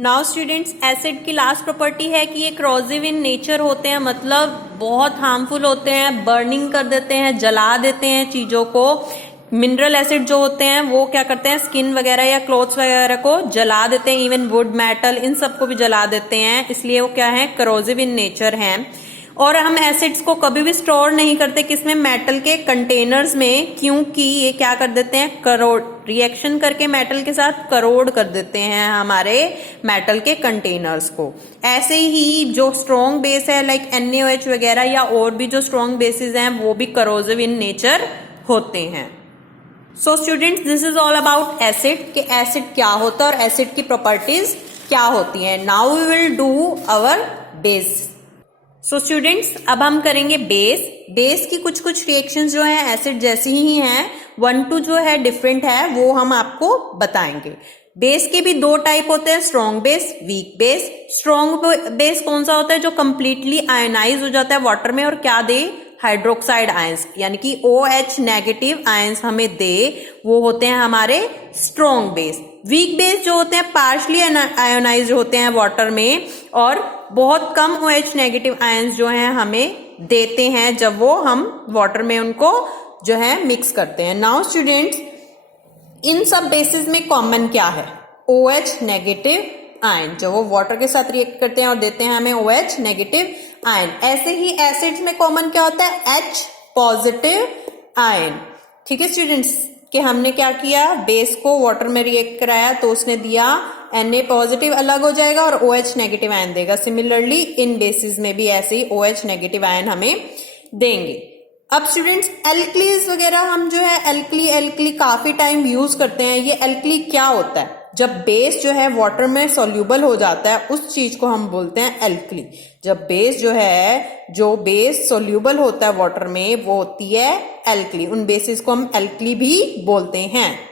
Now students, acid की last property है कि ये corrosive इन नेचर होते हैं, मतलब बहुत हार्मफुल होते हैं, बर्निंग कर देते हैं, जला देते हैं चीजों को। मिनरल एसिड जो होते हैं वो क्या करते हैं, स्किन वगैरह या क्लोथ्स वगैरह को जला देते हैं, इवन वुड, मेटल, इन सबको भी जला देते हैं, इसलिए वो क्या है, corrosive इन नेचर हैं। और हम एसिड्स को कभी भी स्टोर नहीं करते किसमें, मेटल के कंटेनर्स में, क्योंकि ये क्या कर देते हैं, करोड रिएक्शन करके मेटल के साथ करोड कर देते हैं हमारे मेटल के कंटेनर्स को। ऐसे ही जो स्ट्रॉन्ग बेस है लाइक NaOH वगैरह या और भी जो स्ट्रॉन्ग बेसिस हैं वो भी करोसिव इन नेचर होते हैं। So students, this is all about acid कि एसिड क्या होता है और एसिड की प्रॉपर्टीज क्या होती हैं। Now we will do our base. So students, अब हम करेंगे बेस। बेस की कुछ कुछ रिएक्शंस जो है एसिड जैसी ही हैं, 1 2 जो है डिफरेंट है, वो हम आपको बताएंगे। बेस के भी 2 टाइप होते हैं, strong base, weak base. Strong base कौन सा होता है, जो कंप्लीटली आयनाइज हो जाता है वाटर में और क्या दे, हाइड्रोक्साइड आयंस, यानी कि OH नेगेटिव आयंस हमें दे, वो होते हैं हमारे स्ट्रॉन्ग बेस। वीक बेस जो होते हैं पार्शली आयोनाइज होते हैं वाटर में और बहुत कम OH नेगेटिव आयंस जो हैं हमें देते हैं जब वो हम वाटर में उनको जो है मिक्स करते हैं। नाउ स्टूडेंट्स, इन सब बेसिस में कॉमन क्या है, OH नेगेटिव आयन, जब वो वाटर के साथ रिएक्ट करते हैं और देते हैं हमें OH नेगेटिव आयन। ऐसे ही एसिड्स में कॉमन क्या होता है, H पॉजिटिव आयन। ठीक है स्टूडेंट्स, कि हमने क्या किया, बेस को वाटर में रिएक्ट कराया तो उसने दिया Na पॉजिटिव अलग हो जाएगा और OH नेगेटिव आयन देगा। सिमिलरली इन बेसिस में भी ऐसे ही OH नेगेटिव आयन हमें देंगे। अब स्टूडेंट्स, एल्कलीज वगैरह हम जो है एल्कली काफी टाइम यूज करते हैं। ये एल्कली क्या होता है, जब बेस जो है वाटर में सोल्यूबल हो जाता है उस चीज को हम बोलते हैं एल्कली। जब बेस जो है, जो बेस सोल्यूबल होता है वाटर में, वो होती है एल्कली। उन बेसिस को हम एल्कली भी बोलते हैं।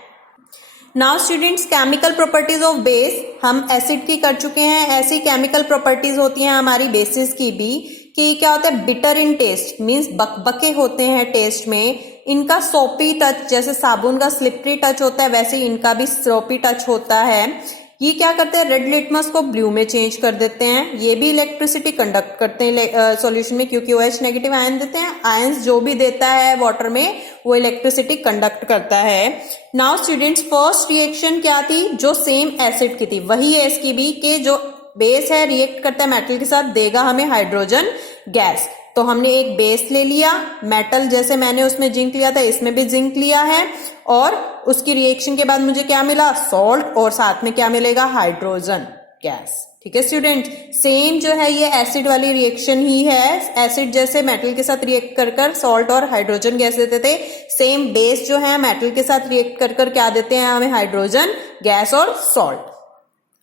Now students, chemical properties of base हम एसिड की कर चुके हैं। ऐसी केमिकल प्रॉपर्टीज होती हैं हमारी बेसिस की भी, कि क्या होता है, बिटर इन टेस्ट, मीन्स बकबके होते हैं टेस्ट में। इनका सोपी टच, जैसे साबुन का स्लिपरी टच होता है वैसे इनका भी सोपी टच होता है। ये क्या करते हैं, रेड लिटमस को ब्लू में चेंज कर देते हैं। ये भी इलेक्ट्रिसिटी कंडक्ट करते हैं सॉल्यूशन में, क्योंकि OH नेगेटिव आयन देते हैं। आयंस जो भी देता है वाटर में वो इलेक्ट्रिसिटी कंडक्ट करता है। नाउ स्टूडेंट्स, फर्स्ट रिएक्शन क्या थी, जो सेम एसिड की थी वही है इसकी भी, कि जो बेस है रिएक्ट करता है मेटल के साथ, देगा हमें हाइड्रोजन गैस। तो हमने एक बेस ले लिया, मेटल जैसे मैंने उसमें जिंक लिया था, इसमें भी जिंक लिया है, और उसकी रिएक्शन के बाद मुझे क्या मिला, सॉल्ट, और साथ में क्या मिलेगा, हाइड्रोजन गैस। ठीक है स्टूडेंट, सेम जो है ये एसिड वाली रिएक्शन ही है। एसिड जैसे मेटल के साथ रिएक्ट कर कर सॉल्ट और हाइड्रोजन गैस देते थे, सेम बेस जो है मेटल के साथ रिएक्ट कर कर क्या देते हैं हमें, हाइड्रोजन गैस और सॉल्ट।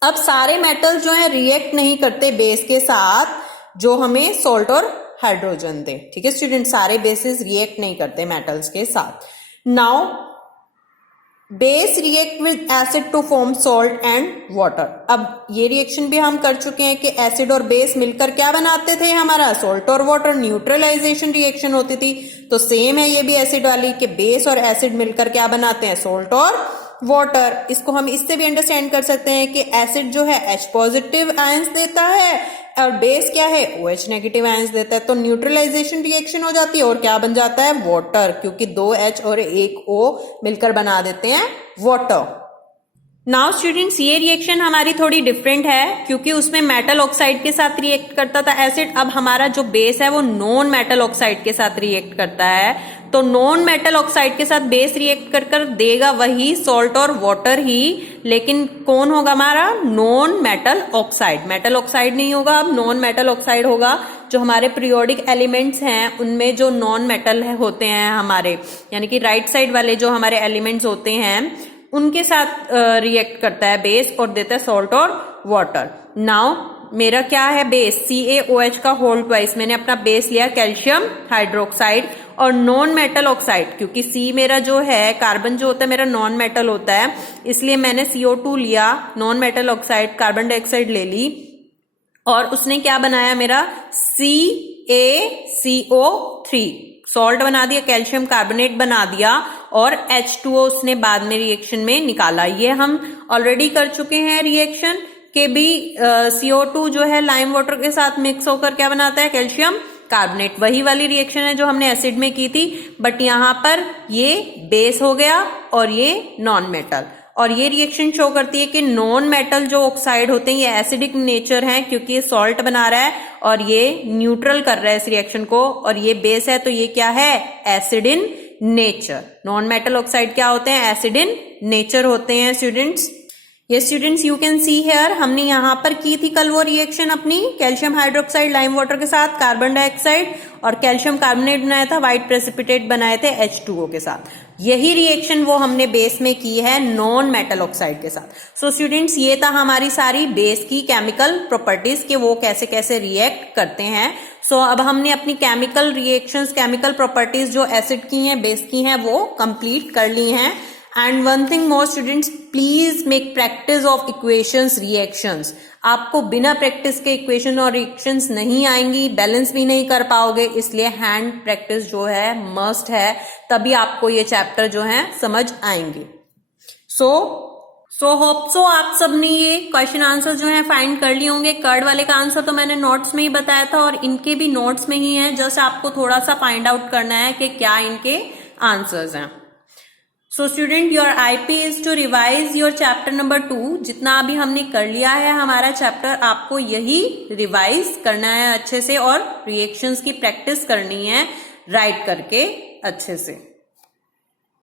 अब सारे मेटल जो है रिएक्ट नहीं करते बेस के साथ जो हमें सॉल्ट और हाइड्रोजन दे। ठीक है स्टूडेंट, सारे बेसिस रिएक्ट नहीं करते मेटल्स के साथ। Now base react with acid to form salt and water. अब ये रिएक्शन भी हम कर चुके हैं कि एसिड और बेस मिलकर क्या बनाते थे, हमारा सॉल्ट और वाटर, न्यूट्रलाइजेशन रिएक्शन होती थी। तो सेम है ये भी एसिड वाली, कि बेस और एसिड मिलकर क्या बनाते हैं, सॉल्ट और वाटर। इसको हम इससे भी अंडरस्टैंड कर सकते हैं कि एसिड जो है H पॉजिटिव आयंस देता है और बेस क्या है, OH नेगेटिव आयंस देता है। तो न्यूट्रलाइजेशन रिएक्शन हो जाती है और क्या बन जाता है, वाटर, क्योंकि 2 H और 1 O मिलकर बना देते हैं वाटर। नाउ स्टूडेंट्स, ये रिएक्शन हमारी थोड़ी डिफरेंट है, क्योंकि उसमें मेटल ऑक्साइड के साथ रिएक्ट करता था एसिड। अब हमारा जो बेस है वो नॉन मेटल ऑक्साइड के साथ रिएक्ट करता है। तो नॉन मेटल ऑक्साइड के साथ बेस रिएक्ट कर कर देगा वही सॉल्ट और वाटर ही, लेकिन कौन होगा हमारा, non metal oxide. Metal oxide नहीं होगा, अब नॉन मेटल ऑक्साइड होगा। जो हमारे पीरियोडिक एलिमेंट्स हैं उनमें जो नॉन मेटल होते हैं हमारे, यानी कि राइट साइड वाले जो हमारे एलिमेंट्स होते हैं उनके साथ रिएक्ट करता है बेस और देता है सॉल्ट और वाटर। नाउ मेरा क्या है बेस, CaOH का होल ट्वाइस, मैंने अपना बेस लिया कैल्शियम हाइड्रोक्साइड, और नॉन मेटल ऑक्साइड, क्योंकि C मेरा जो है कार्बन जो होता है मेरा नॉन मेटल होता है, इसलिए मैंने CO2 लिया, non metal oxide carbon dioxide ले ली, और उसने क्या बनाया मेरा CaCO3, सॉल्ट बना दिया, कैल्शियम कार्बोनेट बना दिया, और H2O उसने बाद में रिएक्शन में निकाला। ये हम ऑलरेडी कर चुके हैं रिएक्शन, के भी CO2 जो है लाइम वाटर के साथ मिक्स होकर क्या बनाता है, कैल्शियम कार्बोनेट। वही वाली रिएक्शन है जो हमने एसिड में की थी, बट यहाँ पर ये बेस हो गया और ये नॉन मेटल। और ये रिएक्शन शो करती है कि नॉन मेटल जो ऑक्साइड होते हैं ये एसिडिक नेचर है, क्योंकि ये सॉल्ट बना रहा है और ये न्यूट्रल कर रहा है इस रिएक्शन को, और ये बेस है तो ये क्या है, acid in nature. Non metal oxide क्या होते हैं, एसिड इन नेचर होते हैं स्टूडेंट्स। ये students you can see here, हमने यहाँ पर की थी कल वो रिएक्शन अपनी कैल्शियम हाइड्रोक्साइड लाइम वाटर के साथ, कार्बन डाइऑक्साइड और कैल्शियम कार्बोनेट बनाया था, व्हाइट प्रेसिपिटेट बनाए थे H2O के साथ। यही रिएक्शन वो हमने बेस में की है नॉन मेटल ऑक्साइड के साथ। सो स्टूडेंट्स ये था हमारी सारी बेस की केमिकल प्रॉपर्टीज के वो कैसे कैसे रिएक्ट करते हैं। सो अब हमने अपनी केमिकल रिएक्शंस, केमिकल प्रॉपर्टीज जो एसिड की हैं, बेस की हैं, वो कंप्लीट कर ली हैं। And one thing more students, please make practice of equations, reactions. आपको बिना प्रैक्टिस के इक्वेशन और रिएक्शंस नहीं आएंगी, बैलेंस भी नहीं कर पाओगे, इसलिए हैंड प्रैक्टिस जो है मस्ट है, तभी आपको ये चैप्टर जो है समझ आएंगे। सो होप सो आप सबने ये क्वेश्चन आंसर जो है फाइंड कर लिए होंगे। कर्ड वाले का आंसर तो मैंने नोट्स में ही बताया था और इनके भी नोट्स में ही है, जस्ट आपको थोड़ा सा फाइंड आउट करना है कि क्या इनके आंसर्स हैं। So student, your IP is to revise your chapter number 2। जितना अभी हमने कर लिया है हमारा चैप्टर, आपको यही रिवाइज करना है अच्छे से और रिएक्शंस की प्रैक्टिस करनी है राइट करके अच्छे से।